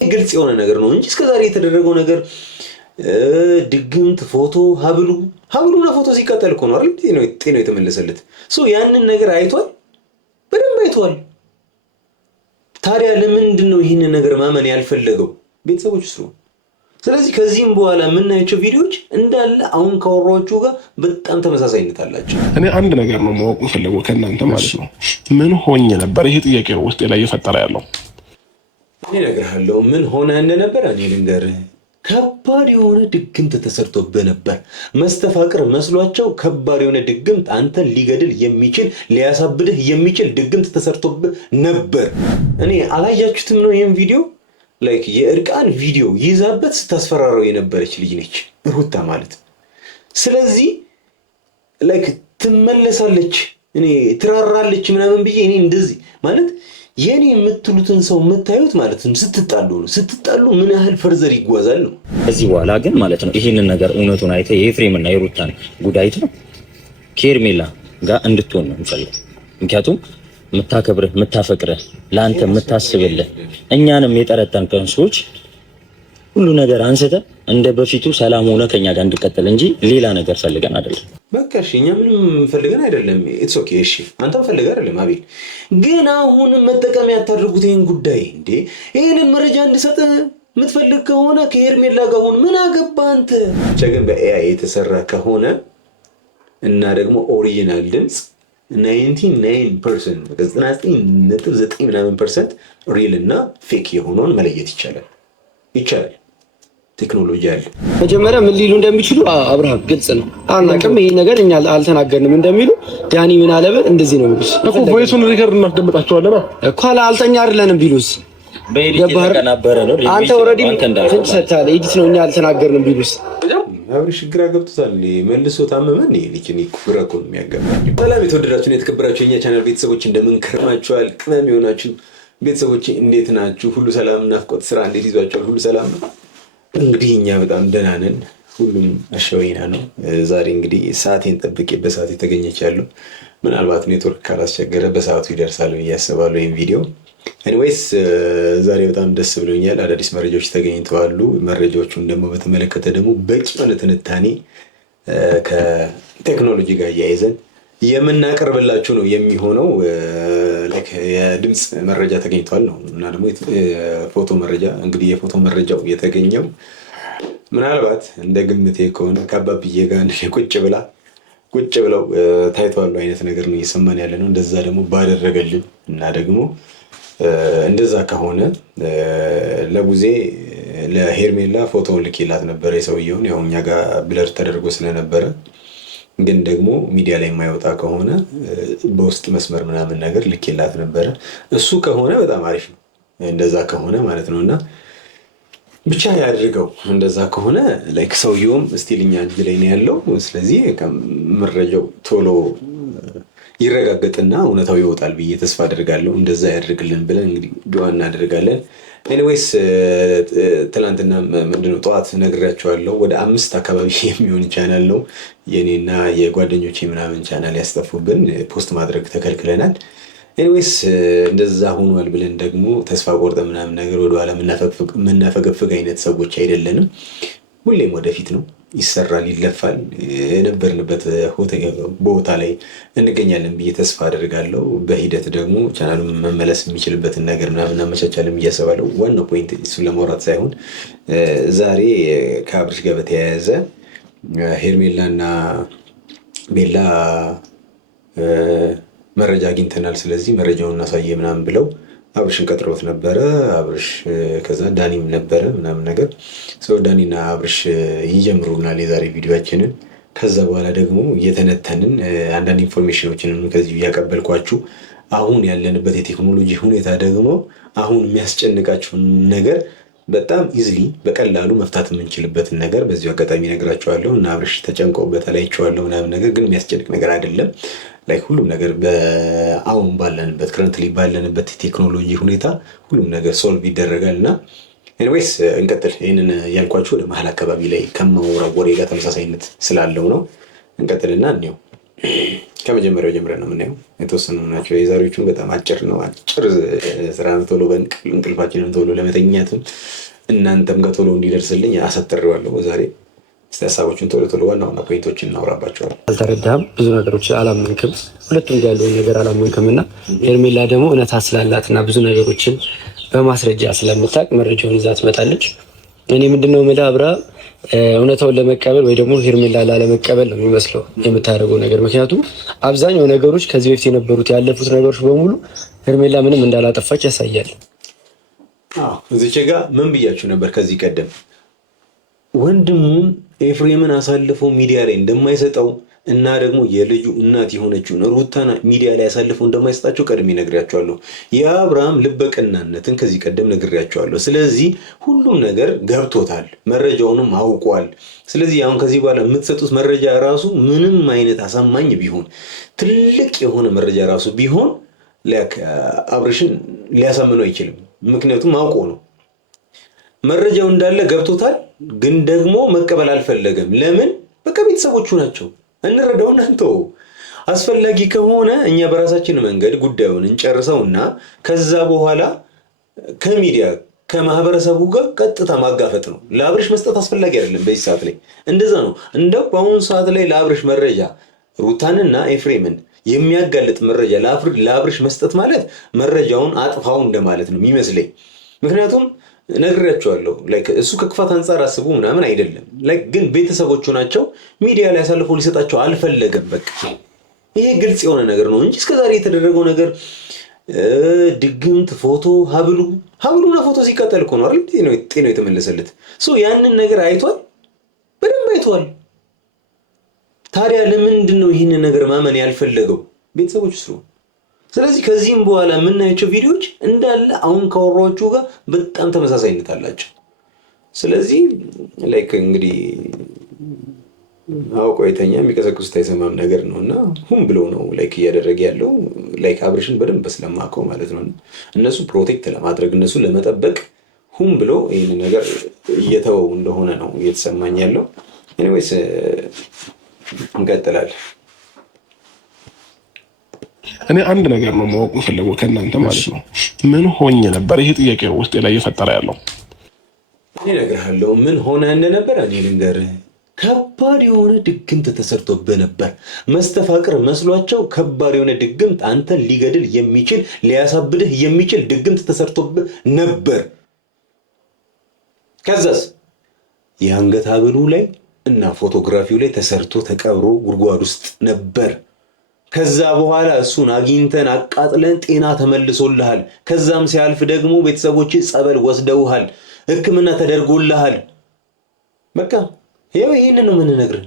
ግልጽ የሆነ ነገር ነው እንጂ እስከዛሬ የተደረገው ነገር ድግምት ፎቶ ሀብሉና ፎቶ ሲቃጠል እኮ ነው አይደል ጤናው የተመለሰለት ሰው ያንን ነገር አይቷል በደንብ አይቷል ታዲያ ለምንድን ነው ይህንን ነገር ማመን ያልፈለገው ቤተሰቦች ስለሆኑ ስለዚህ ከዚህም በኋላ የምናያቸው ቪዲዮዎች እንዳለ አሁን ካወራኋችሁ ጋር በጣም ተመሳሳይነት አላቸው እኔ አንድ ነገር ነው ማወቅ የምፈልገው ከእናንተ ማለት ነው ምን ሆኜ ነበር ይሄ ጥያቄ ነው ውስጤ ላይ እየፈጠረ ያለው እኔ እነግርሃለሁ ምን ሆነ እንደነበረ እኔ ልንገርህ ከባድ የሆነ ድግምት ተሰርቶብህ ነበር መስተፋቅር መስሏቸው ከባድ የሆነ ድግምት አንተን ሊገድል የሚችል ሊያሳብድህ የሚችል ድግምት ተሰርቶብህ ነበር እኔ አላያችሁትም ነው ይሄን ቪዲዮ ላይክ የእርቃን ቪዲዮ ይዛበት ስታስፈራረው የነበረች ልጅ ነች ሩታ ማለት ስለዚህ ላይክ ትመለሳለች እኔ ትራራለች ምናምን ብዬ እኔ እንደዚህ ማለት የኔ የምትሉትን ሰው የምታዩት ማለት ነው ስትጣሉ ምን ያህል ፈርዘር ይጓዛል ነው ከዚህ በኋላ ግን ማለት ነው ይሄንን ነገር እውነቱን አይተ የኤፍሬምና የሩታን ጉዳይት ነው ከሄርሜላ ጋር እንድትሆን ነው የምፈልገው ምክንያቱም ምታከብርህ ምታፈቅርህ ላንተ ምታስብልህ እኛንም የጠረጠንከን ሰዎች ሁሉ ነገር አንስተ እንደ በፊቱ ሰላም ሆነ ከኛ ጋር እንድቀጥል እንጂ ሌላ ነገር ፈልገን አይደለም በቃ እሺ እኛ ምንም ፈልገን አይደለም ኢትስ ኦኬ እሺ አንተ ፈልገህ አይደለም አቤል ግን አሁን መጠቀሚያ ያታደርጉት ይሄን ጉዳይ እንዴ ይሄንን መረጃ እንድሰጥ የምትፈልግ ከሆነ ከሄርሜላ ጋር ሆነ ምን አገባ አንተ ቸገን በኤአይ የተሰራ ከሆነ እና ደግሞ ኦሪጂናል ድምጽ 99% 99.9% ሪል እና ፌክ የሆነውን መለየት ይቻላል ቴክኖሎጂ አለ መጀመሪያ ምን ሊሉ እንደሚችሉ አብርሃም ግልጽ ነው አናውቅም ይሄ ነገር እኛ አልተናገርንም እንደሚሉ ዳኒ ምን አለበት እንደዚህ ነው የሚሉስ እኮ ቮይሱን ሪከርድ እናስደምጣቸዋለን እኮ አልተኛ አይደለንም ቢሉስ አንተ ኦልሬዲ ፍንጭ ሰጥተሃል ኤዲት ነው እኛ አልተናገርንም ቢሉስ አብሪ ሽግራ ገብቶታል መልሶ ታመመን ልጅን ይኩራኮ የሚያገባኝ ሰላም የተወደዳችሁና የተከበራችሁ የኛ ቻናል ቤተሰቦች እንደምን ከረማችኋል ቅመም ይሆናችሁ ቤተሰቦች እንዴት ናችሁ ሁሉ ሰላም ናፍቆት ስራ እንዴት ይዟችኋል ሁሉ ሰላም ነው እንግዲህ እኛ በጣም ደህና ነን ሁሉም አሸወይና ነው ዛሬ እንግዲህ ሰዓቴን ጠብቄ በሰዓት የተገኘቻለሁ ምናልባት ኔትወርክ ካላስቸገረ በሰዓቱ ይደርሳል ብዬ አስባለሁ ይሄን ቪዲዮ ኤኒዌይስ ዛሬ በጣም ደስ ብሎኛል አዳዲስ መረጃዎች ተገኝተዋል መረጃዎቹን ደግሞ በተመለከተ ደግሞ በቂ የሆነ ትንታኔ ከቴክኖሎጂ ጋር ያይዘን የምናቀርብላችሁ ነው የሚሆነው ላይክ የድምጽ መረጃ ተገኝቷል ነው እና ደግሞ የፎቶ መረጃ እንግዲህ የፎቶ መረጃው የተገኘው ምናልባት እንደ ግምቴ ከሆነ ከአባብዬ ጋር ቁጭ ብለው ታይቷል አይነት ነገር ነው እየሰማን ያለ ነው እንደዛ ደግሞ ባደረገልን እና ደግሞ እንደዛ ከሆነ ለቡዜ ለሄርሜላ ፎቶ ልኬላት ነበር የሰውየውን ያው እኛ ጋር ብለር ተደርጎ ስለነበረ ግን ደግሞ ሚዲያ ላይ የማይወጣ ከሆነ በውስጥ መስመር ምናምን ነገር ልኬላት ነበር እሱ ከሆነ በጣም አሪፍ ነው እንደዛ ከሆነ ማለት ነውና ብቻ ያድርገው እንደዛ ከሆነ ላይክ ሰውየውም ስቲልኛ እጅ ላይ ነው ያለው ስለዚህ መረጃው ቶሎ ይረጋገጥና እውነታው ይወጣል ብዬ ተስፋ አደርጋለሁ እንደዛ ያድርግልን ብለን እንግዲህ ዱዓ እናደርጋለን ኤኒዌይስ ትላንትና ምንድነው ጠዋት ነግሬያቸዋለሁ ወደ 5 አካባቢ የሚሆን ቻናል ነው የኔና የጓደኞቼ ምናምን ቻናል ያስጠፉብን ፖስት ማድረግ ተከልክለናል ኤኒዌይስ እንደዛ ሆኗል ብለን ደግሞ ተስፋ ቆርጠን ምናምን ነገር ወደ ኋላ ምናፈገፍግ አይነት ሰዎች አይደለንም ሁሌም ወደፊት ነው ይሰራል ይለፋል የነበርንበት ቦታ ላይ እንገኛለን ብዬ ተስፋ አደርጋለሁ በሂደት ደግሞ ቻናሉን መመለስ የሚችልበትን ነገር ምናምን እናመቻቻለን ብዬ አስባለሁ ዋናው ፖይንት እሱን ለማውራት ሳይሆን ዛሬ ከአብርሽ ጋር በተያያዘ ሄርሜላና ቤላ መረጃ አግኝተናል ስለዚህ መረጃውን እናሳየ ምናምን ብለው አብርሽን ቀጥሮት ነበረ አብርሽ ከዛ ዳኒም ነበረ ምናምን ነገር ሰው ዳኒና አብርሽ ይጀምሩናል የዛሬ ቪዲዮአችንን ከዛ በኋላ ደግሞ እየተነተንን አንዳንድ ኢንፎርሜሽኖችን ከዚህ ያቀበልኳችሁ አሁን ያለንበት የቴክኖሎጂ ሁኔታ ደግሞ አሁን የሚያስጨንቃችሁ ነገር በጣም ኢዝሊ በቀላሉ መፍታት የምንችልበትን ነገር በዚሁ አጋጣሚ ነግራችኋለሁ እና አብርሽ ተጨንቆበታል አይቼዋለሁ ምናምን ነገር ግን የሚያስጨንቅ ነገር አይደለም ላይክ ሁሉም ነገር በአሁን ባለንበት ከረንትሊ ባለንበት ቴክኖሎጂ ሁኔታ ሁሉም ነገር ሶልቭ ይደረጋልና ኤኒዌይስ እንቀጥል ይሄንን ያልኳችሁ ወደ መሀል አካባቢ ላይ ከማወራው ወሬ ጋር ተመሳሳይነት ስላለው ነው እንቀጥልና እንየው ከመጀመሪያው ጀምረን ነው የምናየው። የተወሰኑ ናቸው። የዛሬዎቹን በጣም አጭር ነው። አጭር ስራ ነው። ቶሎ እንቅልፋችንን ቶሎ ለመተኛትም እናንተም ጋር ቶሎ እንዲደርስልኝ አሰጥሬዋለሁ ዛሬ። እስቲ ሀሳቦችን ቶሎ ዋና ዋና ፖይንቶችን እናውራባቸዋለን። አልተረዳህም፣ ብዙ ነገሮች አላመንክም፣ ሁለቱም ያለውን ነገር አላመንክም እና ሄርሜላ ደግሞ እውነታ ስላላትና ብዙ ነገሮችን በማስረጃ ስለምታውቅ መረጃውን ይዛ ትመጣለች። እኔ ምንድነው የምልህ አብርሃም እውነታውን ለመቀበል ወይ ደግሞ ሄርሜላ ላለመቀበል ነው የሚመስለው የምታደርገው ነገር። ምክንያቱም አብዛኛው ነገሮች ከዚህ በፊት የነበሩት ያለፉት ነገሮች በሙሉ ሄርሜላ ምንም እንዳላጠፋች ያሳያል። እዚች ጋር ምን ብያችሁ ነበር ከዚህ ቀደም? ወንድሙን ኤፍሬምን አሳልፈው ሚዲያ ላይ እንደማይሰጠው እና ደግሞ የልጁ እናት የሆነችውን ሩታን ሚዲያ ላይ አሳልፈው እንደማይሰጣቸው ቀድሜ ነግሬያቸዋለሁ። የአብርሃም ልበቀናነትን ከዚህ ቀደም ነግሬያቸዋለሁ። ስለዚህ ሁሉም ነገር ገብቶታል፣ መረጃውንም አውቋል። ስለዚህ አሁን ከዚህ በኋላ የምትሰጡት መረጃ ራሱ ምንም አይነት አሳማኝ ቢሆን ትልቅ የሆነ መረጃ ራሱ ቢሆን አብርሽን ሊያሳምነው አይችልም። ምክንያቱም አውቆ ነው። መረጃው እንዳለ ገብቶታል፣ ግን ደግሞ መቀበል አልፈለገም። ለምን? በቃ ቤተሰቦቹ ናቸው። እንረዳው እናንተው። አስፈላጊ ከሆነ እኛ በራሳችን መንገድ ጉዳዩን እንጨርሰውና ከዛ በኋላ ከሚዲያ ከማህበረሰቡ ጋር ቀጥታ ማጋፈጥ ነው። ለአብርሽ መስጠት አስፈላጊ አይደለም በዚህ ሰዓት ላይ። እንደዛ ነው። እንደው በአሁኑ ሰዓት ላይ ለአብርሽ መረጃ ሩታንና ኤፍሬምን የሚያጋልጥ መረጃ ለአብርሽ መስጠት ማለት መረጃውን አጥፋው እንደማለት ነው የሚመስለኝ። ምክንያቱም ነግሬያቸዋለሁ፣ እሱ ከክፋት አንጻር አስቡ ምናምን አይደለም፣ ግን ቤተሰቦቹ ናቸው። ሚዲያ ላይ አሳልፎ ሊሰጣቸው አልፈለገም። በቃ ይሄ ግልጽ የሆነ ነገር ነው እንጂ እስከዛሬ የተደረገው ነገር ድግምት፣ ፎቶ፣ ሀብሉና ፎቶ ሲቃጠል እኮ ነው አይደል ጤናው የተመለሰለት። ያንን ነገር አይቷል፣ በደንብ አይቷል። ታዲያ ለምንድን ነው ይህንን ነገር ማመን ያልፈለገው? ቤተሰቦች ስለሆኑ። ስለዚህ ከዚህም በኋላ የምናያቸው ቪዲዮዎች እንዳለ አሁን ካወራዎቹ ጋር በጣም ተመሳሳይነት አላቸው። ስለዚህ እንግዲህ አውቆ የተኛ የሚቀሰቅሱት አይሰማም ነገር ነው እና ሁም ብሎ ነው እያደረገ ያለው አብርሽን በደንብ ስለማውቀው ማለት ነው። እነሱ ፕሮቴክት ለማድረግ እነሱ ለመጠበቅ ሁም ብሎ ይህን ነገር እየተወው እንደሆነ ነው እየተሰማኝ ያለው። ኤኒዌይስ እንቀጥላለን። እኔ አንድ ነገር ነው ማወቅ የምፈልገው ከእናንተ ማለት ነው። ምን ሆኜ ነበር ይሄ ጥያቄ ውስጥ ላይ እየፈጠረ ያለው? እኔ እነግርሃለሁ ምን ሆነ እንደነበር። እኔ ልንገርህ፣ ከባድ የሆነ ድግምት ተሰርቶብህ ነበር። መስተፋቅር መስሏቸው ከባድ የሆነ ድግምት፣ አንተን ሊገድል የሚችል ሊያሳብድህ የሚችል ድግምት ተሰርቶብህ ነበር። ከዛስ የአንገት ሐብሉ ላይ እና ፎቶግራፊው ላይ ተሰርቶ ተቀብሮ ጉድጓድ ውስጥ ነበር። ከዛ በኋላ እሱን አግኝተን አቃጥለን ጤና ተመልሶልሃል። ከዛም ሲያልፍ ደግሞ ቤተሰቦች ጸበል ወስደውሃል፣ ሕክምና ተደርጎልሃል። በቃ ይሄው ይሄንን ነው የምንነግርህ።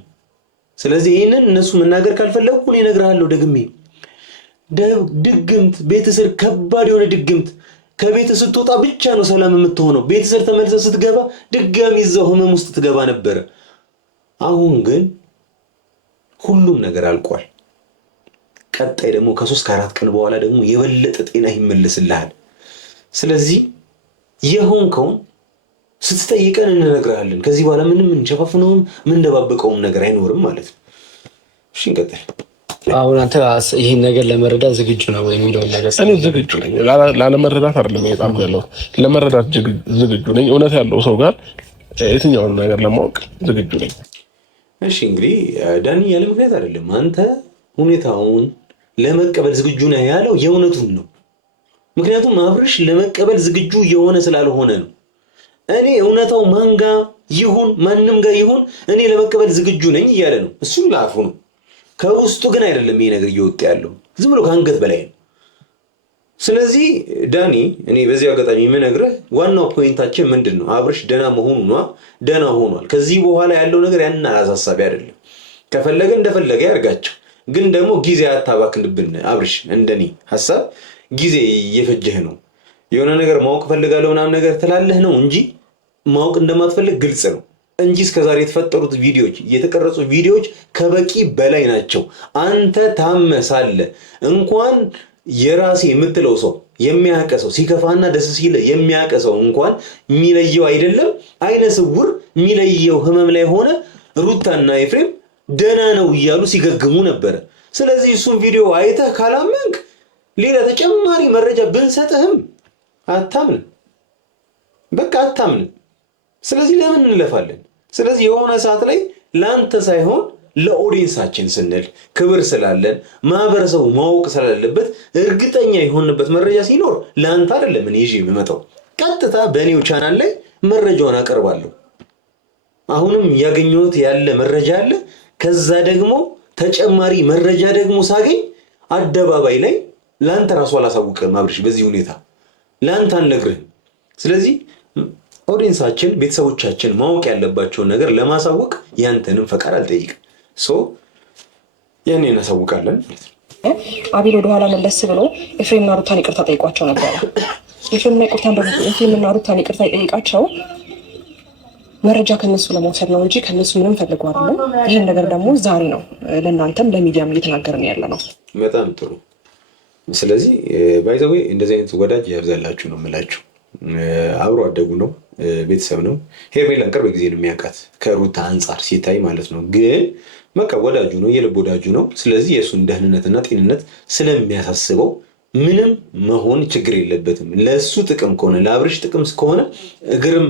ስለዚህ ይሄንን እነሱ መናገር ካልፈለጉ እኔ እነግርሃለሁ ደግሜ። ድግምት ቤተሰብ ከባድ የሆነ ድግምት። ከቤት ስትወጣ ብቻ ነው ሰላም የምትሆነው። ቤተሰብ ተመልሰ ስትገባ ድጋሚ እዛው ህመም ውስጥ ትገባ ነበረ። አሁን ግን ሁሉም ነገር አልቋል። ቀጣይ ደግሞ ከ3 ከ4 ቀን በኋላ ደግሞ የበለጠ ጤና ይመለስልሃል። ስለዚህ የሆንከውን ስትጠይቀን እንነግርሃለን። ከዚህ በኋላ ምንም እንሸፋፍነውም ምንደባበቀውም ነገር አይኖርም ማለት ነው። እሺ እንቀጥል። አሁን አንተ ይህን ነገር ለመረዳት ዝግጁ ነው የሚለውን ነገር እኔ ዝግጁ ነኝ። ላለመረዳት አይደለም የጣም ያለው ለመረዳት ዝግጁ ነኝ። እውነት ያለው ሰው ጋር የትኛውን ነገር ለማወቅ ዝግጁ ነኝ። እሺ እንግዲህ ዳኒ ያለ ምክንያት አይደለም። አንተ ሁኔታውን ለመቀበል ዝግጁ ነህ ያለው የእውነቱን ነው። ምክንያቱም አብርሽ ለመቀበል ዝግጁ የሆነ ስላልሆነ ነው። እኔ እውነታው ማንጋ ይሁን ማንም ጋር ይሁን እኔ ለመቀበል ዝግጁ ነኝ እያለ ነው። እሱም ላፉ ነው፣ ከውስጡ ግን አይደለም ይሄ ነገር እየወጣ ያለው፣ ዝም ብሎ ከአንገት በላይ ነው። ስለዚህ ዳኒ እኔ በዚህ አጋጣሚ የምነግርህ ዋናው ፖይንታችን ምንድን ነው? አብርሽ ደህና መሆኑና ደህና ሆኗል። ከዚህ በኋላ ያለው ነገር ያንን አሳሳቢ አይደለም። ከፈለገ እንደፈለገ ያርጋቸው፣ ግን ደግሞ ጊዜ አታባክንብን አብርሽ። እንደኔ ሐሳብ ጊዜ እየፈጀህ ነው። የሆነ ነገር ማወቅ ፈልጋለሁ ምናምን ነገር ትላለህ ነው እንጂ ማወቅ እንደማትፈልግ ግልጽ ነው እንጂ እስከዛሬ የተፈጠሩት ቪዲዮዎች የተቀረጹ ቪዲዮዎች ከበቂ በላይ ናቸው። አንተ ታመሳለ እንኳን የራሴ የምትለው ሰው የሚያቀሰው ሲከፋና ደስ ሲል የሚያቀሰው እንኳን የሚለየው አይደለም። አይነ ስውር የሚለየው ህመም ላይ ሆነ ሩታና ኤፍሬም ደህና ነው እያሉ ሲገግሙ ነበረ። ስለዚህ እሱን ቪዲዮ አይተህ ካላመንክ ሌላ ተጨማሪ መረጃ ብንሰጥህም አታምንም፣ በቃ አታምንም። ስለዚህ ለምን እንለፋለን? ስለዚህ የሆነ ሰዓት ላይ ለአንተ ሳይሆን ለኦዲየንሳችን ስንል ክብር ስላለን ማህበረሰቡ ማወቅ ስላለበት እርግጠኛ የሆንበት መረጃ ሲኖር ለአንተ አይደለም እኔ ይዤ የምመጣው፣ ቀጥታ በእኔው ቻናል ላይ መረጃውን አቀርባለሁ። አሁንም ያገኘሁት ያለ መረጃ አለ። ከዛ ደግሞ ተጨማሪ መረጃ ደግሞ ሳገኝ አደባባይ ላይ ለአንተ ራሱ አላሳውቅም አብርሽ፣ በዚህ ሁኔታ ለአንተ አልነግርህም። ስለዚህ ኦዲየንሳችን ቤተሰቦቻችን ማወቅ ያለባቸውን ነገር ለማሳወቅ ያንተንም ፈቃድ አልጠይቅም። ያኔ እናሳውቃለን ማለት ነው። አቤል ወደኋላ መለስ ብሎ ኤፍሬምና ሩታን ይቅርታ ጠይቋቸው ነበረ። ኤፍሬምና ሩታን ይቅርታ የጠይቃቸው መረጃ ከነሱ ለመውሰድ ነው እንጂ ከነሱ ምንም ፈልገው አይደለም። ይህን ነገር ደግሞ ዛሬ ነው ለእናንተም ለሚዲያም እየተናገርን ያለ ነው። በጣም ጥሩ። ስለዚህ ባይዘዌ እንደዚህ አይነት ወዳጅ ያብዛላችሁ ነው የምላችሁ። አብሮ አደጉ ነው፣ ቤተሰብ ነው። ሄርሜላን ቅርብ ጊዜ ነው የሚያውቃት ከሩታ አንጻር ሲታይ ማለት ነው። ግን በቃ ወዳጁ ነው፣ የልብ ወዳጁ ነው። ስለዚህ የእሱን ደህንነትና ጤንነት ስለሚያሳስበው ምንም መሆን ችግር የለበትም። ለእሱ ጥቅም ከሆነ ለአብርሽ ጥቅም ከሆነ እግርም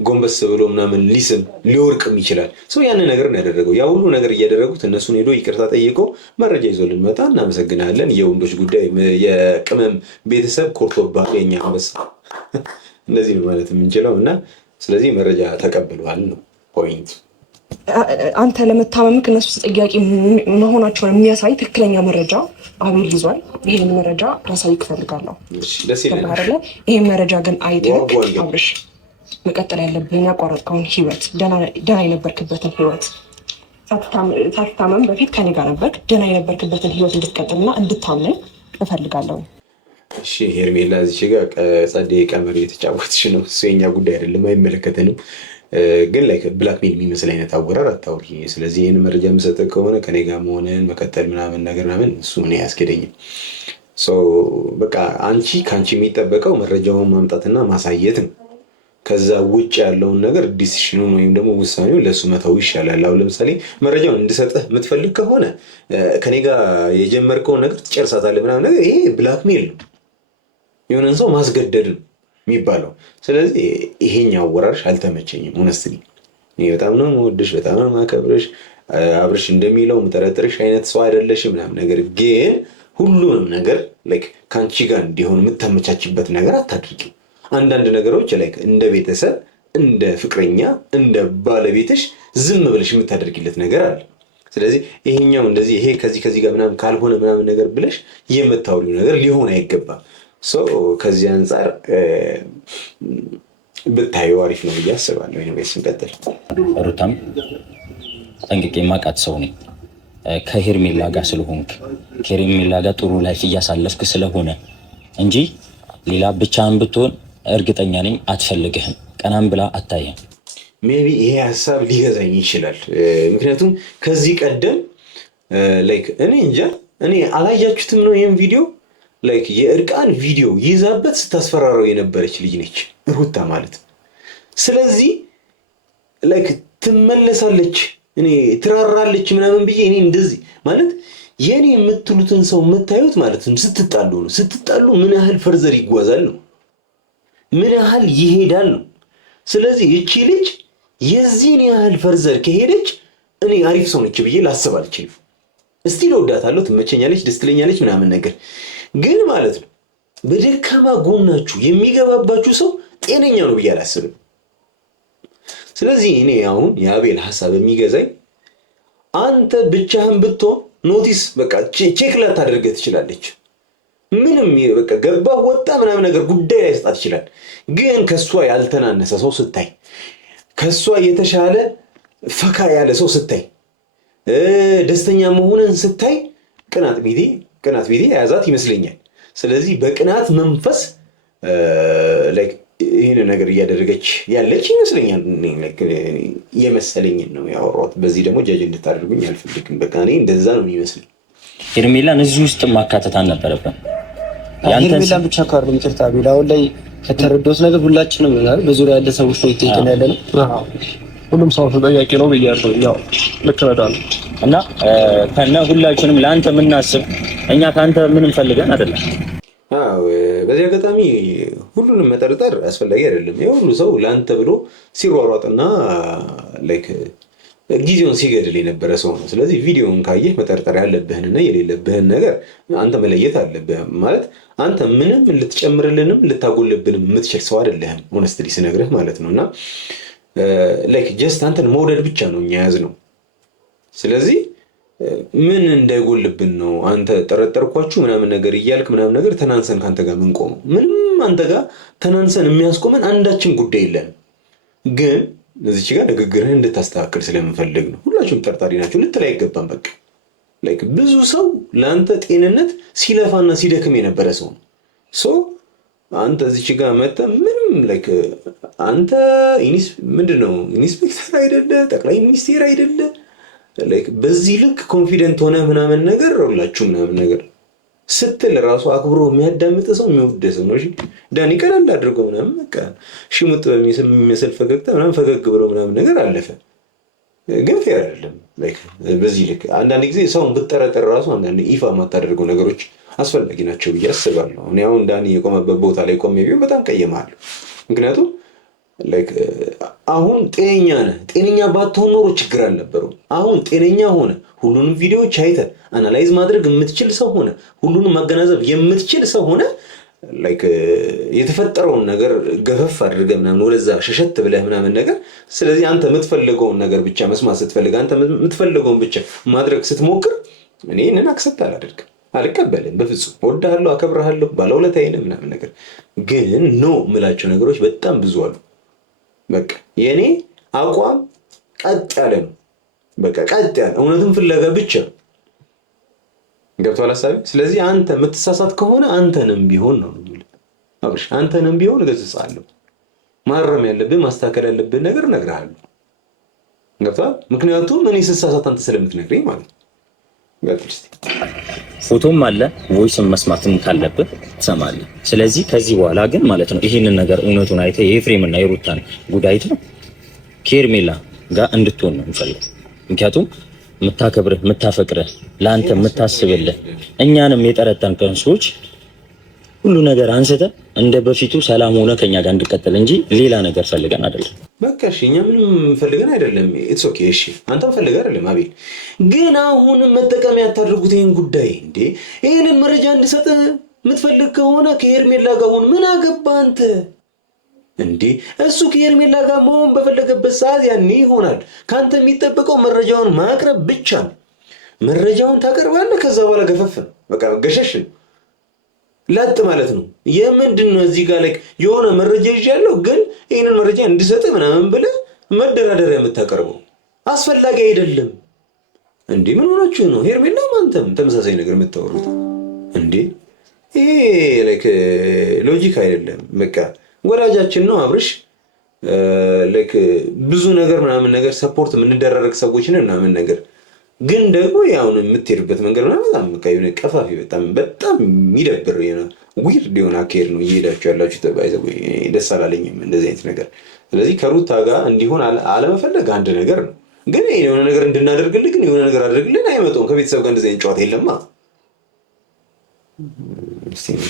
ጎንበስ ብሎ ምናምን ሊስም ሊወርቅም ይችላል። ሰው ያንን ነገር ነው ያደረገው። ያ ሁሉ ነገር እያደረጉት እነሱን ሄዶ ይቅርታ ጠይቆ መረጃ ይዞ ልንመጣ እናመሰግናለን። የወንዶች ጉዳይ የቅመም ቤተሰብ ኮርቶባል የኛ አንበሳ እንደዚህ ነው ማለት የምንችለው። እና ስለዚህ መረጃ ተቀብለዋል ነው ፖይንት። አንተ ለመታመምክ እነሱ ተጠያቂ መሆናቸውን የሚያሳይ ትክክለኛ መረጃ አቤል ይዟል። ይህን መረጃ ላሳይክ እፈልጋለሁ። ደስ ይላል። ይህን መረጃ ግን አይተህ አብርሽ መቀጠል ያለብህን ያቋረጥከውን ህይወት፣ ደህና የነበርክበትን ህይወት ሳትታመም በፊት ከኔ ጋር ነበርክ። ደህና የነበርክበትን ህይወት እንድትቀጥልና እንድታምነኝ እፈልጋለሁ። እሺ ሄርሜላ፣ እዚህ ጋር ጸደይ ቀመር የተጫወትሽ ነው። እሱ የኛ ጉዳይ አይደለም፣ አይመለከተንም። ግን ላይ ብላክሜል የሚመስል አይነት አወራር አታውሪ። ስለዚህ ይህን መረጃ የምሰጥህ ከሆነ ከኔ ጋር መሆንን መቀጠል ምናምን ነገር ምናምን እሱ እኔ አያስኬደኝም። በቃ ከአንቺ የሚጠበቀው መረጃውን ማምጣትና ማሳየት ነው። ከዛ ውጭ ያለውን ነገር ዲሲሽኑን ወይም ደግሞ ውሳኔውን ለእሱ መተው ይሻላል። አሁን ለምሳሌ መረጃውን እንድሰጥህ የምትፈልግ ከሆነ ከኔ ጋር የጀመርከውን ነገር ትጨርሳታለህ ምናምን ነገር፣ ይሄ ብላክሜል ነው፣ የሆነን ሰው ማስገደድ ነው የሚባለው። ስለዚህ ይሄኛው አወራርሽ አልተመቸኝም። ሆነስትሊ እኔ በጣም ነው የምወድሽ፣ በጣም ነው የማከብርሽ። አብርሽ እንደሚለው የምጠረጥርሽ አይነት ሰው አይደለሽ ምናምን ነገር፣ ግን ሁሉንም ነገር ከአንቺ ጋር እንዲሆን የምታመቻችበት ነገር አታድርጊ። አንዳንድ ነገሮች እንደ ቤተሰብ፣ እንደ ፍቅረኛ፣ እንደ ባለቤትሽ ዝም ብለሽ የምታደርጊለት ነገር አለ። ስለዚህ ይሄኛው እንደዚህ ይሄ ከዚህ ጋር ምናምን ካልሆነ ምናምን ነገር ብለሽ የምታወሪው ነገር ሊሆን አይገባም። ከዚህ አንጻር ብታዩ አሪፍ ነው ብዬ አስባለሁ። ወይስ እንቀጥል? ሩታም ጠንቅቄ የማውቃት ሰው ነኝ። ከሄርሜላ ጋር ስለሆንክ ከሄርሜላ ጋር ጥሩ ላይፍ እያሳለፍክ ስለሆነ እንጂ ሌላ ብቻህን ብትሆን እርግጠኛ ነኝ አትፈልግህም። ቀናም ብላ አታየም። ሜቢ ይሄ ሀሳብ ሊገዛኝ ይችላል። ምክንያቱም ከዚህ ቀደም እኔ እንጃ እኔ አላያችሁትም ነው ይህም ቪዲዮ የእርቃን ቪዲዮ ይዛበት ስታስፈራረው የነበረች ልጅ ነች ሩታ ማለት። ስለዚህ ትመለሳለች፣ እኔ ትራራለች ምናምን ብዬ እኔ እንደዚህ ማለት የኔ የምትሉትን ሰው የምታዩት ማለት ነው ስትጣሉ ነው። ስትጣሉ ምን ያህል ፈርዘር ይጓዛል ነው፣ ምን ያህል ይሄዳል ነው። ስለዚህ እቺ ልጅ የዚህን ያህል ፈርዘር ከሄደች እኔ አሪፍ ሰው ነች ብዬ ላስብ አልችልም። እስቲ ለወዳታለሁ፣ ትመቸኛለች፣ ደስ ትለኛለች ምናምን ነገር ግን ማለት ነው በደካማ ጎናችሁ የሚገባባችሁ ሰው ጤነኛ ነው ብዬ አላስብም። ስለዚህ እኔ አሁን የአቤል ሀሳብ የሚገዛኝ አንተ ብቻህን ብትሆን ኖቲስ በቃ ቼክ ላታደርገህ ትችላለች። ምንም በቃ ገባ ወጣ ምናምን ነገር ጉዳይ ላይ ስጣት ይችላል። ግን ከሷ ያልተናነሰ ሰው ስታይ፣ ከሷ የተሻለ ፈካ ያለ ሰው ስታይ፣ ደስተኛ መሆንን ስታይ ቅናት ቤቴ የያዛት ይመስለኛል። ስለዚህ በቅናት መንፈስ ይህን ነገር እያደረገች ያለች ይመስለኛል። የመሰለኝን ነው ያወራሁት። በዚህ ደግሞ ጃጅ እንድታደርጉኝ አልፈልግም። በቃ እኔ እንደዛ ነው የሚመስለኝ። ሄርሜላን እዚህ ውስጥ ማካተት አልነበረብን። ሄርሜላን ብቻ ካርዱ ይቅርታ ቢል አሁን ላይ ከተረዶት ነገር ሁላችንም ነው በዙሪያ ያለ ሰዎች ነው ይተከለ ያለ ነው። ሁሉም ሰው ተጠያቂ ነው ብያለሁ። ያው ልክ ነዳል። እና ከነ ሁላችንም ለአንተ የምናስብ እኛ ከአንተ ምንም ፈልገን አይደለም። በዚህ አጋጣሚ ሁሉንም መጠርጠር አስፈላጊ አይደለም። የሁሉ ሰው ለአንተ ብሎ ሲሯሯጥና ላይክ ጊዜውን ሲገድል የነበረ ሰው ነው። ስለዚህ ቪዲዮውን ካየህ መጠርጠር ያለብህንና የሌለብህን ነገር አንተ መለየት አለብህ። ማለት አንተ ምንም ልትጨምርልንም ልታጎልብንም የምትችል ሰው አይደለህም፣ ሆነስትሊ ስነግርህ ማለት ነው። እና ላይክ ጀስት አንተን መውደድ ብቻ ነው እኛ ያዝነው። ስለዚህ ምን እንዳይጎልብን ነው አንተ ጠረጠርኳችሁ ምናምን ነገር እያልክ ምናምን ነገር ተናንሰን ከአንተ ጋር ምንቆመው? ምንም አንተ ጋር ተናንሰን የሚያስቆመን አንዳችን ጉዳይ የለንም። ግን እዚች ጋር ንግግርህን እንድታስተካክል ስለምፈልግ ነው። ሁላችሁም ጠርጣሪ ናቸው ልትል አይገባም። በቃ ላይክ ብዙ ሰው ለአንተ ጤንነት ሲለፋና ሲደክም የነበረ ሰው ነው። ሶ አንተ እዚች ጋር መጥተህ ምንም ላይክ አንተ ምንድን ነው ኢንስፔክተር አይደለ፣ ጠቅላይ ሚኒስቴር አይደለ፣ ላይክ በዚህ ልክ ኮንፊደንት ሆነ ምናምን ነገር ሁላችሁ ምናምን ነገር ስትል ራሱ አክብሮ የሚያዳምጥ ሰው የሚወደ ሰው ነው። እሺ ዳኒ ቀለል አድርጎ ምናምን በቃ ሽሙጥ በሚመስል ፈገግታ ምናምን ፈገግ ብሎ ምናምን ነገር አለፈ። ግን ፌር አይደለም። ላይክ በዚህ ልክ አንዳንድ ጊዜ ሰውን ብትጠረጠር ራሱ አንዳንድ ይፋ የማታደርገው ነገሮች አስፈላጊ ናቸው ብዬ አስባለሁ። እኔ አሁን ዳኒ የቆመበት ቦታ ላይ ቆሜ ቢሆን በጣም ቀየማለሁ። ምክንያቱም ላይክ አሁን ጤነኛ ነህ። ጤነኛ ባትሆን ኖሮ ችግር አልነበረውም። አሁን ጤነኛ ሆነ ሁሉንም ቪዲዮዎች አይተህ አናላይዝ ማድረግ የምትችል ሰው ሆነ ሁሉንም ማገናዘብ የምትችል ሰው ሆነ ላይክ የተፈጠረውን ነገር ገፈፍ አድርገህ ምናምን ወደዛ ሸሸት ብለህ ምናምን ነገር። ስለዚህ አንተ የምትፈልገውን ነገር ብቻ መስማት ስትፈልግ፣ አንተ የምትፈልገውን ብቻ ማድረግ ስትሞክር እኔ ይህንን አክሰፕት አላደርግም፣ አልቀበልም በፍጹም። እወድሃለሁ፣ አከብርሃለሁ፣ ባለውለታዬ ነህ ምናምን ነገር። ግን ኖ የምላቸው ነገሮች በጣም ብዙ አሉ። በቃ የኔ አቋም ቀጥ ያለ ነው። በቃ ቀጥ ያለ እውነትን ፍለጋ ብቻ ገብቶሃል ሀሳቤ? ስለዚህ አንተ የምትሳሳት ከሆነ አንተንም ቢሆን ነው አብርሽ፣ አንተንም ቢሆን እገስጽሃለሁ። ማረም ያለብህ ማስተካከል ያለብህ ነገር እነግርሃለሁ። ገብቶሃል? ምክንያቱም እኔ ስሳሳት አንተ ስለምትነግረኝ ማለት ነው። ፎቶም አለ ቮይስም መስማትም ካለብህ ትሰማለህ። ስለዚህ ከዚህ በኋላ ግን ማለት ነው ይህንን ነገር እውነቱን አይተህ የኤፍሬም እና የሩታን ጉዳይት ነው ከሄርሜላ ጋር እንድትሆን ነው የምፈልገው። ምክንያቱም የምታከብርህ የምታፈቅርህ ለአንተ የምታስብልህ እኛንም የጠረጠንከን ሰዎች ሁሉ ነገር አንስተ እንደ በፊቱ ሰላም ሆነ ከኛ ጋር እንድቀጥል እንጂ ሌላ ነገር ፈልገን አይደለም። በቃ እሺ፣ እኛ ምንም ፈልገን አይደለም። ኢትስ ኦኬ። እሺ፣ አንተም ፈልገህ አይደለም አቤል። ግን አሁን መጠቀሚያ ያታደርጉት ይሄን ጉዳይ እንዴ። ይሄንን መረጃ እንድሰጥ የምትፈልግ ከሆነ ከሄርሜላ ጋር ሁን። ምን አገባህ አንተ እንዴ? እሱ ከሄርሜላ ጋር መሆን በፈለገበት ሰዓት ያኔ ይሆናል። ከአንተ የሚጠበቀው መረጃውን ማቅረብ ብቻ ነው። መረጃውን ታቀርባለህ። ከዛ በኋላ ገፈፍ ነው በቃ ገሸሽ ላጥ ማለት ነው። የምንድን ነው እዚህ ጋር ላይ የሆነ መረጃ ይዣለሁ ግን ይህንን መረጃ እንድሰጥ ምናምን ብለህ መደራደሪያ የምታቀርበው አስፈላጊ አይደለም እንዴ። ምን ሆናችሁ ነው ሄርሜላም አንተም ተመሳሳይ ነገር የምታወሩት እንዴ? ይሄ ላይክ ሎጂክ አይደለም። በቃ ወዳጃችን ነው አብርሽ። ላይክ ብዙ ነገር ምናምን ነገር ሰፖርት የምንደራረግ ሰዎች ነን ምናምን ነገር ግን ደግሞ ያውን የምትሄድበት መንገድ ምናምን በጣም በቃ የሆነ ቀፋፊ በጣም የሚደብር ዊርድ የሆነ አካሄድ ነው እየሄዳችሁ ያላችሁ። ተባይዘው ደስ አላለኝም እንደዚህ አይነት ነገር። ስለዚህ ከሩታ ጋር እንዲሆን አለመፈለግ አንድ ነገር ነው። ግን የሆነ ነገር እንድናደርግልህ ግን የሆነ ነገር አድርግልን አይመጣውም። ከቤተሰብ ጋር እንደዚህ አይነት ጨዋታ የለማ።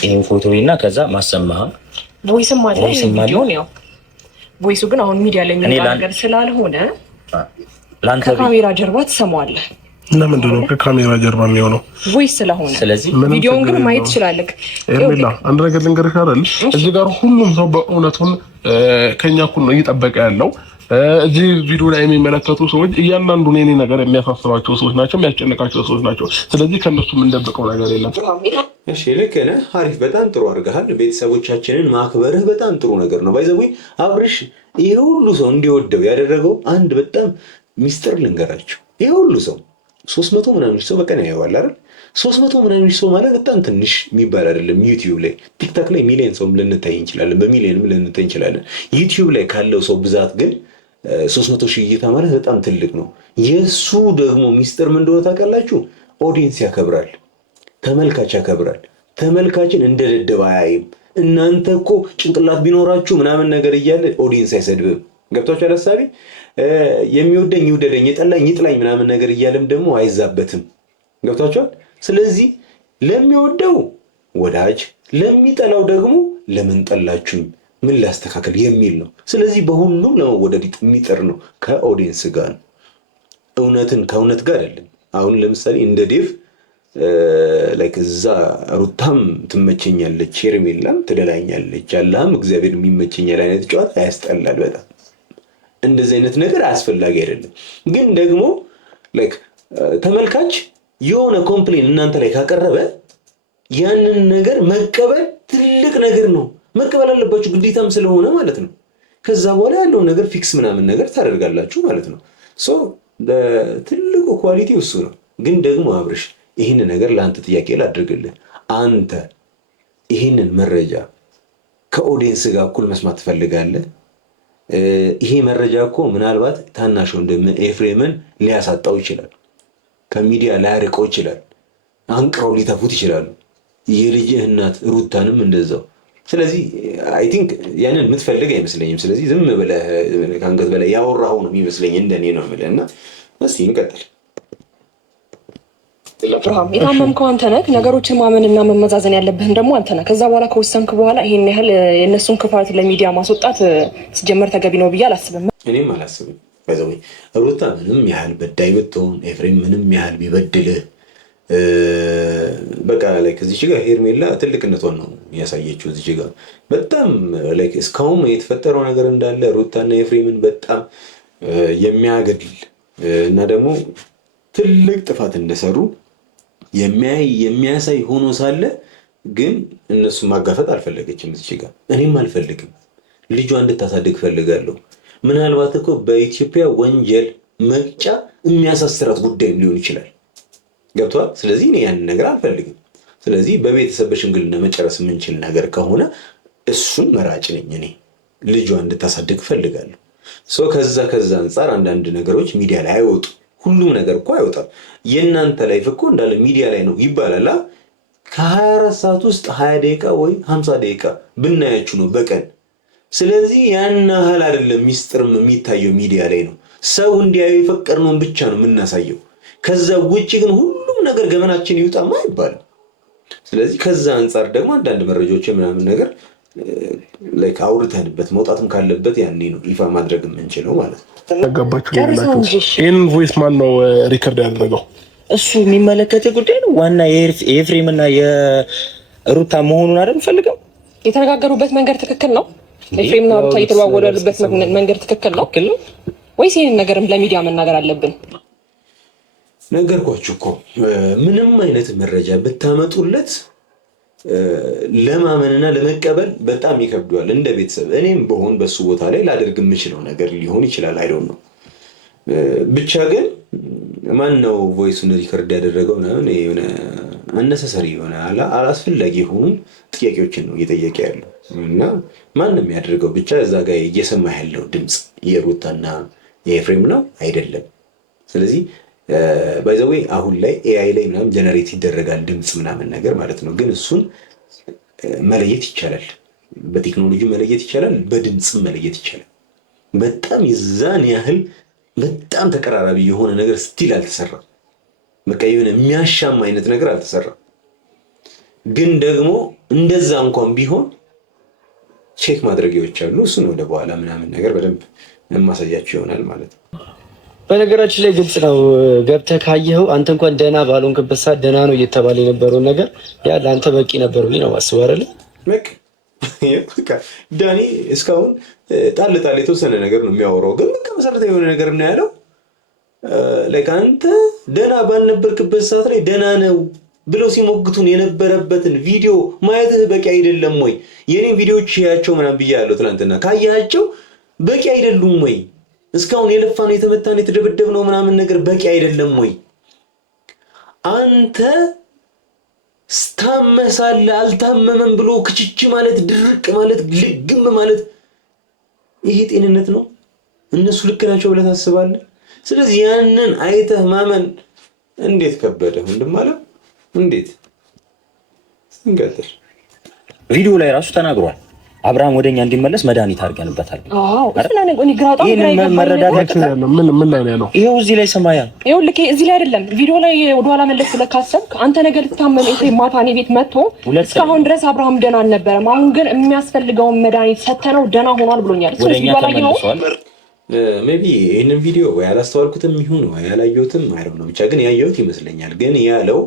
ይሄን ፎቶ እና ከዛ ማሰማህ ቮይስም አለ ቪዲዮ ነው። ቮይሱ ግን አሁን ሚዲያ ላይ የሚወጣ ነገር ስላልሆነ ከካሜራ ጀርባ ትሰማዋለህ። ለምንድን ነው ከካሜራ ጀርባ የሚሆነው? ቮይስ ስለሆነ። ስለዚህ ቪዲዮውን ግን ማየት ትችላለህ። ኤርሜላ አንድ ነገር ልንገርሽ አይደል? እዚህ ጋር ሁሉም ሰው በእውነቱን ከኛ እኩል ነው እየጠበቀ ያለው። እዚህ ቪዲዮ ላይ የሚመለከቱ ሰዎች እያንዳንዱ የኔ ነገር የሚያሳስባቸው ሰዎች ናቸው፣ የሚያስጨንቃቸው ሰዎች ናቸው። ስለዚህ ከነሱ የምንደብቀው ነገር የለም። እሺ ልክ ነህ። አሪፍ፣ በጣም ጥሩ አድርገሃል። ቤተሰቦቻችንን ማክበርህ በጣም ጥሩ ነገር ነው። ባይዘው አብርሽ ይሄ ሁሉ ሰው እንዲወደው ያደረገው አንድ በጣም ሚስጥር ልንገራቸው። ይሄ ሁሉ ሰው 300 ምናምን ሰው በቀን ያየዋል አይደል? 300 ምናምን ሰው ማለት በጣም ትንሽ የሚባል አይደለም። ዩቲዩብ ላይ ቲክታክ ላይ ሚሊዮን ሰው ልንታይ እንችላለን፣ በሚሊዮንም ልንታይ እንችላለን። ዩቲዩብ ላይ ካለው ሰው ብዛት ግን 300 ሺህ እይታ ማለት በጣም ትልቅ ነው። የሱ ደግሞ ሚስጥር ምን እንደሆነ ታውቃላችሁ? ኦዲየንስ ያከብራል፣ ተመልካች ያከብራል። ተመልካችን እንደ ደደብ አያይም። እናንተ እኮ ጭንቅላት ቢኖራችሁ ምናምን ነገር እያለ ኦዲየንስ አይሰድብም። ገብቷችኋል? ሀሳቤ የሚወደኝ ይውደደኝ የጠላኝ ይጥላኝ ምናምን ነገር እያለም ደግሞ አይዛበትም። ገብቷችኋል? ስለዚህ ለሚወደው ወዳጅ ለሚጠላው ደግሞ ለምን ጠላችሁኝ ምን ላስተካከል የሚል ነው። ስለዚህ በሁሉም ለመወደድ የሚጥር ነው። ከኦዲየንስ ጋር ነው፣ እውነትን ከእውነት ጋር አይደለም። አሁን ለምሳሌ እንደ ዴቭ ላይክ እዛ ሩታም ትመቸኛለች፣ ሄርሜላም ትደላኛለች፣ አላህም እግዚአብሔር የሚመቸኛል አይነት ጨዋታ ያስጠላል በጣም። እንደዚህ አይነት ነገር አስፈላጊ አይደለም። ግን ደግሞ ላይክ ተመልካች የሆነ ኮምፕሌን እናንተ ላይ ካቀረበ ያንን ነገር መቀበል ትልቅ ነገር ነው። መቀበል አለባችሁ ግዴታም ስለሆነ ማለት ነው። ከዛ በኋላ ያለውን ነገር ፊክስ ምናምን ነገር ታደርጋላችሁ ማለት ነው። ሶ ትልቁ ኳሊቲ እሱ ነው። ግን ደግሞ አብርሽ ይህን ነገር ለአንተ ጥያቄ ላድርግልህ። አንተ ይህንን መረጃ ከኦዲየንስ ጋር እኩል መስማት ትፈልጋለህ? ይሄ መረጃ እኮ ምናልባት ታናሽ ወንድም ኤፍሬምን ሊያሳጣው ይችላል፣ ከሚዲያ ላያርቀው ይችላል፣ አንቅረው ሊተፉት ይችላሉ። የልጅህ እናት ሩታንም እንደዛው። ስለዚህ አይ ቲንክ ያንን የምትፈልግ አይመስለኝም። ስለዚህ ዝም ብለህ ከአንገት በላይ ያወራኸው ነው የሚመስለኝ፣ እንደኔ ነው የምልህ። እና እስቲ እንቀጥል። ብርሃም የታመምከው አንተ ነህ። ነገሮችን ማመንና መመዛዘን ያለብህም ደግሞ አንተ ነህ። ከዛ በኋላ ከወሰንክ በኋላ ይሄን ያህል የእነሱን ክፋት ለሚዲያ ማስወጣት ሲጀመር ተገቢ ነው ብዬ አላስብም። እኔም አላስብም። ባይዘው ሩታ ምንም ያህል በዳይ ብትሆን፣ ኤፍሬም ምንም ያህል ቢበድልህ በቃ ላይ ከዚህ ጋር ሄርሜላ ትልቅነቷን ነው ያሳየችው። እዚህ ጋር በጣም ላይ እስካሁን የተፈጠረው ነገር እንዳለ ሩታና ኤፍሬምን በጣም የሚያገድል እና ደግሞ ትልቅ ጥፋት እንደሰሩ የሚያሳይ ሆኖ ሳለ ግን እነሱ ማጋፈጥ አልፈለገችም። እዚህ ጋር እኔም አልፈልግም። ልጇ እንድታሳድግ ፈልጋለሁ። ምናልባት እኮ በኢትዮጵያ ወንጀል መቅጫ የሚያሳስራት ጉዳይም ሊሆን ይችላል። ገብቷል? ስለዚህ እኔ ያንን ነገር አልፈልግም። ስለዚህ በቤተሰብ በሽምግልና መጨረስ የምንችል ነገር ከሆነ እሱን መራጭ ነኝ እኔ። ልጇ እንድታሳድግ ፈልጋለሁ። ከዛ አንጻር አንዳንድ ነገሮች ሚዲያ ላይ አይወጡ። ሁሉም ነገር እኮ አይወጣም። የእናንተ ላይፍ እኮ እንዳለ ሚዲያ ላይ ነው ይባላል። ከ24 ሰዓት ውስጥ 20 ደቂቃ ወይ 50 ደቂቃ ብናያችሁ ነው በቀን። ስለዚህ ያን ያህል አይደለም ሚስጥርም የሚታየው ሚዲያ ላይ ነው። ሰው እንዲያዩ የፈቀድነውን ብቻ ነው የምናሳየው። ከዛ ውጭ ግን ሁሉም ነገር ገመናችን ይውጣማ አይባልም። ስለዚህ ከዛ አንጻር ደግሞ አንዳንድ መረጃዎች ምናምን ነገር ላይክ አውርተንበት መውጣትም ካለበት ያኔ ነው ይፋ ማድረግ የምንችለው ማለት ነው። ተጋባችሁ። ይህን ቮይስ ማን ነው ሪከርድ ያደረገው? እሱ የሚመለከት ጉዳይ ነው። ዋና የኤፍሬም እና የሩታ መሆኑን አይደል ፈልገው የተነጋገሩበት መንገድ ትክክል ነው። ኤፍሬም እና ሩታ እየተዋወሉ ያሉበት መንገድ ትክክል ነው ወይስ ይህንን ነገርም ለሚዲያ መናገር አለብን? ነገርኳችሁ እኮ ምንም አይነት መረጃ ብታመጡለት ለማመንና ለመቀበል በጣም ይከብደዋል። እንደ ቤተሰብ እኔም በሆን በሱ ቦታ ላይ ላደርግ የምችለው ነገር ሊሆን ይችላል። አይዶን ነው ብቻ ግን ማን ነው ቮይሱን ሪከርድ ያደረገው ምናምን የሆነ አነሰሰሪ የሆነ አላስፈላጊ የሆኑ ጥያቄዎችን ነው እየጠየቀ ያለው እና ማንም ያደርገው ብቻ እዛ ጋር እየሰማ ያለው ድምፅ የሩታና የኤፍሬም ነው አይደለም። ስለዚህ ባይ ዘ ዌይ አሁን ላይ ኤአይ ላይ ምናምን ጀነሬት ይደረጋል ድምፅ ምናምን ነገር ማለት ነው። ግን እሱን መለየት ይቻላል፣ በቴክኖሎጂ መለየት ይቻላል፣ በድምፅም መለየት ይቻላል። በጣም የዛን ያህል በጣም ተቀራራቢ የሆነ ነገር ስቲል አልተሰራም። በቃ የሆነ የሚያሻማ አይነት ነገር አልተሰራም። ግን ደግሞ እንደዛ እንኳን ቢሆን ቼክ ማድረጊያዎች አሉ። እሱን ወደ በኋላ ምናምን ነገር በደንብ የማሳያቸው ይሆናል ማለት ነው። በነገራችን ላይ ግልጽ ነው። ገብተህ ካየኸው አንተ እንኳን ደህና ባልሆንክበት ሰዓት ደህና ነው እየተባለ የነበረውን ነገር ያ ለአንተ በቂ ነበር ብዬ ነው የማስበው አይደለ? በቃ ዳኒ እስካሁን ጣል የተወሰነ ነገር ነው የሚያወራው፣ ግን በቃ መሰረታዊ የሆነ ነገር ነው ያለው። ላይክ አንተ ደህና ባልነበርክበት ሰዓት ላይ ደህና ነው ብለው ሲሞግቱን የነበረበትን ቪዲዮ ማየትህ በቂ አይደለም ወይ? የኔን ቪዲዮዎች ያቸው ምናምን ብያለሁ ትናንትና። ካያቸው በቂ አይደሉም ወይ? እስካሁን የለፋነው የተመታነው የተደበደብነው ምናምን ነገር በቂ አይደለም ወይ? አንተ ስታመሳለ አልታመመም ብሎ ክችች ማለት ድርቅ ማለት ልግም ማለት ይሄ ጤንነት ነው? እነሱ ልክ ናቸው ብለህ ታስባለህ? ስለዚህ ያንን አይተህ ማመን እንዴት ከበደ ወንድም አለ። እንዴት እንቀጥል? ቪዲዮ ላይ ራሱ ተናግሯል። አብርሃም ወደኛ እንዲመለስ መድኃኒት አድርገንበታል። አዎ እሱና ነው እኔ ግራጣው መረዳት ያለው ምን ላይ ነው? ይሄው እዚህ ላይ ሰማያ ይሄው ልክ እዚህ ላይ አይደለም ቪዲዮ ላይ ወደ ኋላ መለስ ብለህ ካሰብክ አንተ ነገር ልታመም ማታ እኔ ቤት መጥቶ እስካሁን ድረስ አብርሃም ደህና አልነበረም። አሁን ግን የሚያስፈልገውን መድኃኒት ሰተነው ደህና ሆኗል ብሎኛል። ወደኛ ተመልሷል። ሜቢ ይህንን ቪዲዮ ወይ ያላስተዋልኩትም ይሁን ወይ ያላየሁትም አይደለም ነው። ብቻ ግን ያየሁት ይመስለኛል። ግን ያለው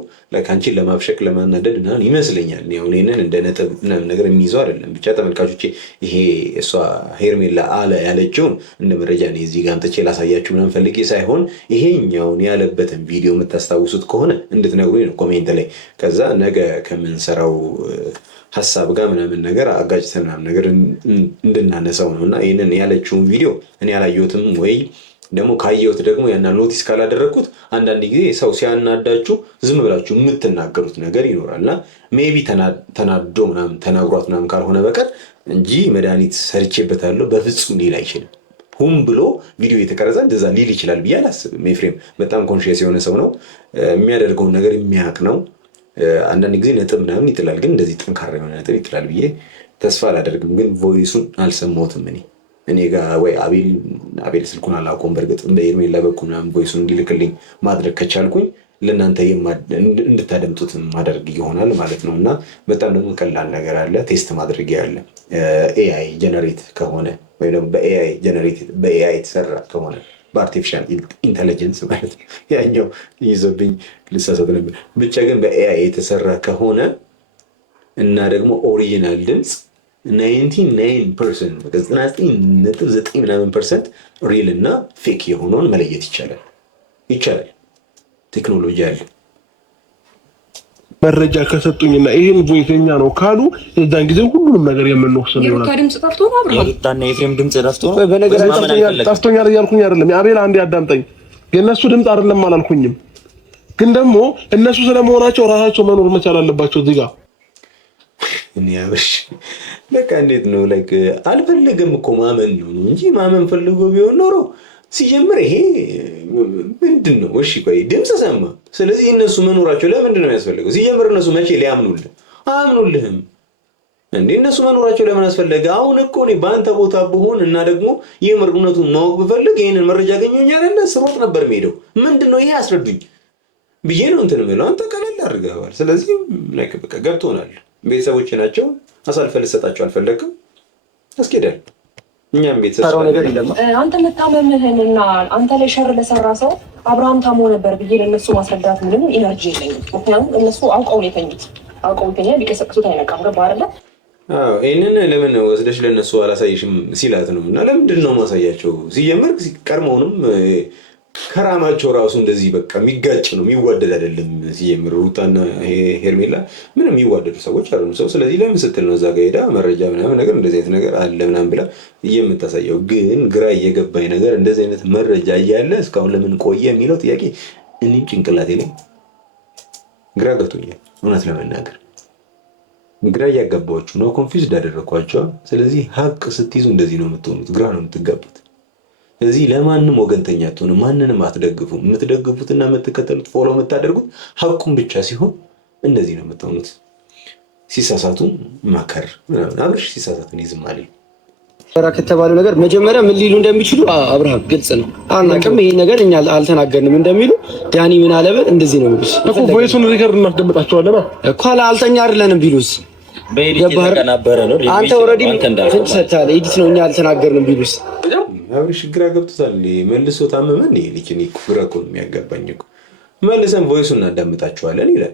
አንቺን ለማብሸቅ ለማናደድ ምናምን ይመስለኛል። ያው እኔንን እንደ ነጥብ ምናምን ነገር የሚይዘው አይደለም። ብቻ ተመልካቾቼ ይሄ እሷ ሄርሜላ አለ ያለችውን እንደ መረጃ ነው እዚህ ጋር አንጥቼ ላሳያችሁ ምናምን ፈልጌ ሳይሆን ይሄኛውን ያለበትን ቪዲዮ የምታስታውሱት ከሆነ እንድትነግሩኝ ነው ኮሜንት ላይ። ከዛ ነገ ከምንሰራው ሀሳብ ጋር ምናምን ነገር አጋጭተን ምናምን ነገር እንድናነሳው ነው። እና ይህንን ያለችውን ቪዲዮ እኔ ያላየሁትም ወይ ደግሞ ካየሁት ደግሞ ያና ኖቲስ ካላደረግኩት አንዳንድ ጊዜ ሰው ሲያናዳችሁ ዝም ብላችሁ የምትናገሩት ነገር ይኖራል። እና ሜቢ ተናዶ ምናምን ተናግሯት ምናምን ካልሆነ በቀር እንጂ መድኃኒት ሰርቼበታለሁ በፍጹም ሊል አይችልም። ሁም ብሎ ቪዲዮ የተቀረጸ እንደዛ ሊል ይችላል ብዬ አላስብም። ኤፍሬም በጣም ኮንሽየስ የሆነ ሰው ነው። የሚያደርገውን ነገር የሚያውቅ ነው። አንዳንድ ጊዜ ነጥብ ምናምን ይጥላል፣ ግን እንደዚህ ጠንካራ የሆነ ነጥብ ይጥላል ብዬ ተስፋ አላደርግም። ግን ቮይሱን አልሰማሁትም እኔ ጋር ወይ አቤል ስልኩን አላውቀውም። በእርግጥ በሄርሜላ በኩል ምናምን ቮይሱን እንዲልክልኝ ማድረግ ከቻልኩኝ ለእናንተ እንድታደምጡት ማድረግ ይሆናል ማለት ነው። እና በጣም ደግሞ ቀላል ነገር አለ፣ ቴስት ማድረግ ያለ ኤአይ ጀነሬት ከሆነ ወይም ደግሞ በኤአይ የተሰራ ከሆነ በአርቲፊሻል ኢንተለጀንስ ማለት ነው። ያኛው ይዞብኝ ልሳሳት ነበር። ብቻ ግን በኤአይ የተሰራ ከሆነ እና ደግሞ ኦሪጂናል ድምፅ 99.9% ሪል እና ፌክ የሆነውን መለየት ይቻላል። ቴክኖሎጂ አለ። መረጃ ከሰጡኝና ይሄን ቮይስኛ ነው ካሉ የዛን ጊዜ ሁሉንም ነገር የምንወስን ይሆናል። ድምጽ ጠፍቶ ነው አብርሃም የሩታና የኤፍሬም ድምጽ ጠፍቶ ነው። በነገራችን ጠፍቶኛል እያልኩኝ አይደለም። አቤል አንዴ አዳምጠኝ። የእነሱ ድምጽ አይደለም አላልኩኝም፣ ግን ደግሞ እነሱ ስለመሆናቸው ራሳቸው መኖር መቻል አለባቸው እዚህ ጋር። እኔ አብሽ በቃ እንዴት ነው አልፈለገም እኮ ማመን ነው እንጂ ማመን ፈልጎ ቢሆን ኖሮ ሲጀምር ይሄ ምንድን ነው? እሺ ቆይ ድምፅ ሰማ። ስለዚህ እነሱ መኖራቸው ለምንድን ነው ያስፈልገው? ሲጀምር እነሱ መቼ አያምኑልህም እንዴ? እነሱ መኖራቸው ለምን አስፈለገ? አሁን እኮ እኔ በአንተ ቦታ ብሆን እና ደግሞ የምር እውነቱን ማወቅ ብፈልግ ይህንን መረጃ አገኘሁኝ አይደለ? ስሮጥ ነበር የምሄደው። ምንድን ነው ይሄ አስረዱኝ ብዬ ነው እንትን የምለው። አንተ ቀለል አድርገዋል። ስለዚህ በቃ ገብቶናል። ቤተሰቦች ናቸው። አሳልፈህ ልትሰጣቸው አልፈለግም። አስኬዳል። እኛም ቤተሰብ ነገር የለም። አንተ መታመምህንና አንተ ላይ ሸር ለሰራ ሰው አብርሃም ታሞ ነበር ብዬ ለእነሱ ማስረዳት ምንም ኢነርጂ የለኝም። ምክንያቱም እነሱ አውቀው ነው የተኙት። አውቀው ይተኛል፣ ቢቀሰቅሱት አይነቃም። ገባ አይደለ? ይህንን ለምን ወስደሽ ለእነሱ አላሳይሽም ሲላት ነው። እና ለምንድን ነው ማሳያቸው? ሲጀምር ቀድሞውንም ከራማቸው ራሱ እንደዚህ በቃ የሚጋጭ ነው፣ የሚዋደድ አይደለም። ሲጀምር ሩታና ሄርሜላ ምንም የሚዋደዱ ሰዎች አሉ ሰው። ስለዚህ ለምን ስትል ነው እዛ ጋ ሄዳ መረጃ ምናምን ነገር እንደዚህ አይነት ነገር አለ ምናምን ብላ የምታሳየው? ግን ግራ እየገባኝ ነገር እንደዚህ አይነት መረጃ እያለ እስካሁን ለምን ቆየ የሚለው ጥያቄ እኔም ጭንቅላቴ ላይ ግራ ገብቶኛል። እውነት ለመናገር ግራ እያጋባችሁ ነው፣ ኮንፊውዝድ አደረኳቸው። ስለዚህ ሀቅ ስትይዙ እንደዚህ ነው የምትሆኑት፣ ግራ ነው የምትጋቡት። እዚህ ለማንም ወገንተኛ አትሆኑ፣ ማንንም አትደግፉ። የምትደግፉትና የምትከተሉት ፎሎ የምታደርጉት ሀቁን ብቻ ሲሆን እንደዚህ ነው የምትሆኑት። ሲሳሳቱ ማከር ምናምን። አብርሽ ሲሳሳትን ይዝም አለኝ ከተባለው ነገር መጀመሪያ ምን ሊሉ እንደሚችሉ አብርሃም ግልጽ ነው። አናውቅም፣ ይሄ ነገር እኛ አልተናገርንም እንደሚሉ ዳኒ ምን አለበት እንደዚህ ነው የሚሉት እኮ ቮይሱን ሪከርድ እናስደምጣቸዋለን እኮ አልተኛ አይደለንም ቢሉስ አንተ ኦልሬዲ ፍንጭ ሰጥተሃል። ኤዲት ነው እኛ አልተናገርንም ቢሉስ አብርሽ ግራ ገብቶታል። መልሶ ታመመን ልጅን ግራ እኮ ነው የሚያጋባኝ እኮ። መልሰን ቮይሱን እናዳምጣቸዋለን ይላል።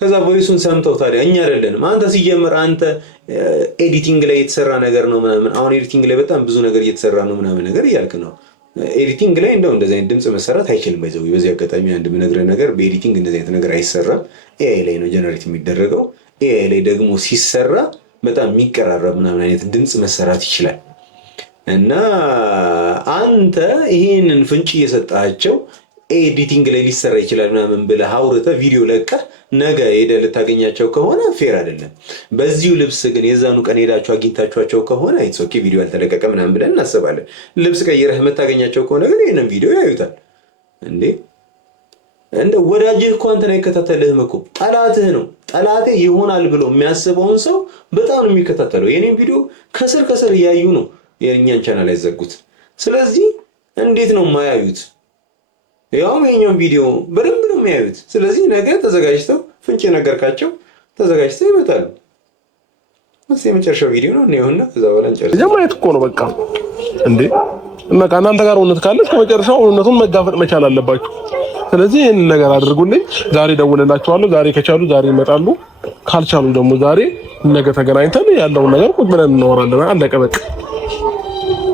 ከዛ ቮይሱን ሰምተው ታዲያ እኛ አይደለንም። አንተ ሲጀምር አንተ ኤዲቲንግ ላይ የተሰራ ነገር ነው ምናምን። አሁን ኤዲቲንግ ላይ በጣም ብዙ ነገር እየተሰራ ነው ምናምን ነገር እያልክ ነው። ኤዲቲንግ ላይ እንደዚህ አይነት ድምፅ መሰራት አይችልም። ባይዘው በዚህ አጋጣሚ አንድ የምነግርህ ነገር በኤዲቲንግ እንደዚህ አይነት ነገር አይሰራም። ኤአይ ላይ ነው ጀነሬት የሚደረገው። ኤአይ ላይ ደግሞ ሲሰራ በጣም የሚቀራረብ ምናምን አይነት ድምፅ መሰራት ይችላል። እና አንተ ይሄንን ፍንጭ እየሰጣቸው ኤዲቲንግ ላይ ሊሰራ ይችላል ምናምን ብለህ አውርተህ ቪዲዮ ለቀህ ነገ ሄደህ ልታገኛቸው ከሆነ ፌር አይደለም። በዚሁ ልብስ ግን የዛኑ ቀን ሄዳችሁ አግኝታችኋቸው ከሆነ ኢትስ ኦኬ ቪዲዮ ያልተለቀቀ ምናምን ብለን እናስባለን። ልብስ ቀይረህ የምታገኛቸው ከሆነ ግን ይህንን ቪዲዮ ያዩታል። እንዴ እንደ ወዳጅህ እኮ አንተን አይከታተልህም እኮ ጠላትህ ነው። ጠላቴ ይሆናል ብሎ የሚያስበውን ሰው በጣም ነው የሚከታተለው። የኔን ቪዲዮ ከስር ከስር እያዩ ነው የእኛን ቻናል ያዘጉት። ስለዚህ እንዴት ነው የማያዩት? ያውም የኛውን ቪዲዮ በደንብ ነው የሚያዩት። ስለዚህ ነገ ተዘጋጅተው ፍንጭ ነገርካቸው ተዘጋጅተው ይመጣሉ። እዚህ የመጨረሻው ቪዲዮ ነው እና ከዛ በኋላ እንጨርስ። ማየት እኮ ነው በቃ እንዴ። እና ከእናንተ ጋር እውነት ካለች ከመጨረሻው እውነቱን መጋፈጥ መቻል አለባችሁ። ስለዚህ ይህንን ነገር አድርጉልኝ። ዛሬ ደውልላችኋለሁ። ዛሬ ከቻሉ ዛሬ ይመጣሉ፣ ካልቻሉ ደግሞ ዛሬ ነገ ተገናኝተን ያለውን ነገር ቁጭ ብለን እናወራለን። አለቀ በቃ።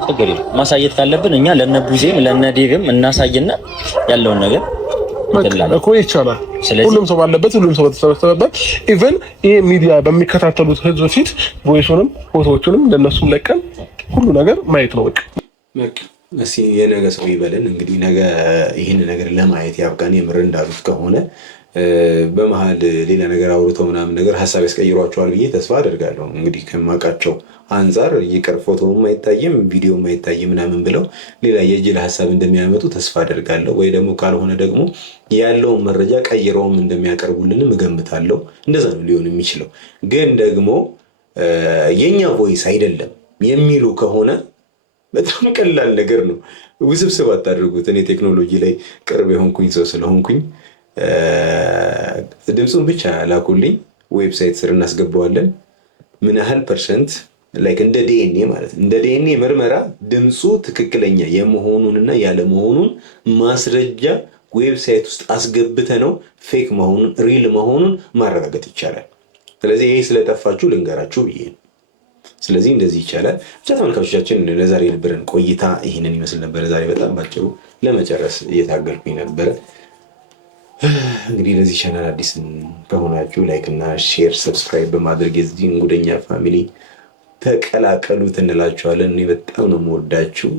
ችግር የለም። ማሳየት ካለብን እኛ ለነቡዜም ለነዴቭም እናሳይና ያለውን ነገር እኮ ይቻላል። ሁሉም ሰው ባለበት ሁሉም ሰው በተሰበሰበበት ኢቭን ይሄ ሚዲያ በሚከታተሉት ህዝብ ፊት ቮይሱንም ፎቶዎቹንም ለነሱም ለቀን ሁሉ ነገር ማየት ነው በቃ። እስኪ የነገ ሰው ይበለን። እንግዲህ ነገ ይህን ነገር ለማየት ያብቃን። የምር እንዳሉት ከሆነ በመሀል ሌላ ነገር አውርተው ምናምን ነገር ሀሳብ ያስቀይሯቸዋል ብዬ ተስፋ አደርጋለሁ። እንግዲህ ከማውቃቸው አንጻር ይቅር ፎቶም አይታይም ቪዲዮም አይታይም ምናምን ብለው ሌላ የጅል ሀሳብ እንደሚያመጡ ተስፋ አደርጋለሁ። ወይ ደግሞ ካልሆነ ደግሞ ያለውን መረጃ ቀይረውም እንደሚያቀርቡልንም እገምታለሁ። እንደዛ ነው ሊሆን የሚችለው። ግን ደግሞ የኛ ቮይስ አይደለም የሚሉ ከሆነ በጣም ቀላል ነገር ነው። ውስብስብ አታድርጉት። እኔ ቴክኖሎጂ ላይ ቅርብ የሆንኩኝ ሰው ስለሆንኩኝ ድምፁን ብቻ ላኩልኝ፣ ዌብሳይት ስር እናስገባዋለን። ምን ያህል ፐርሰንት ላይክ እንደ ዲኤንኤ ማለት እንደ ዲኤንኤ ምርመራ ድምፁ ትክክለኛ የመሆኑንና ያለመሆኑን ማስረጃ ዌብሳይት ውስጥ አስገብተ ነው ፌክ መሆኑን ሪል መሆኑን ማረጋገጥ ይቻላል። ስለዚህ ይሄ ስለጠፋችሁ ልንገራችሁ ብዬ ነው። ስለዚህ እንደዚህ ይቻላል። ብቻ ተመልካቾቻችን ለዛሬ የነበረን ቆይታ ይህንን ይመስል ነበረ። ዛሬ በጣም ባጭሩ ለመጨረስ እየታገልኩኝ ነበረ። እንግዲህ ለዚህ ቻናል አዲስ ከሆናችሁ ላይክ እና ሼር ሰብስክራይብ በማድረግ የዚህን ጉደኛ ፋሚሊ ተቀላቀሉት እንላችኋለን። እኔ በጣም ነው የምወዳችሁ።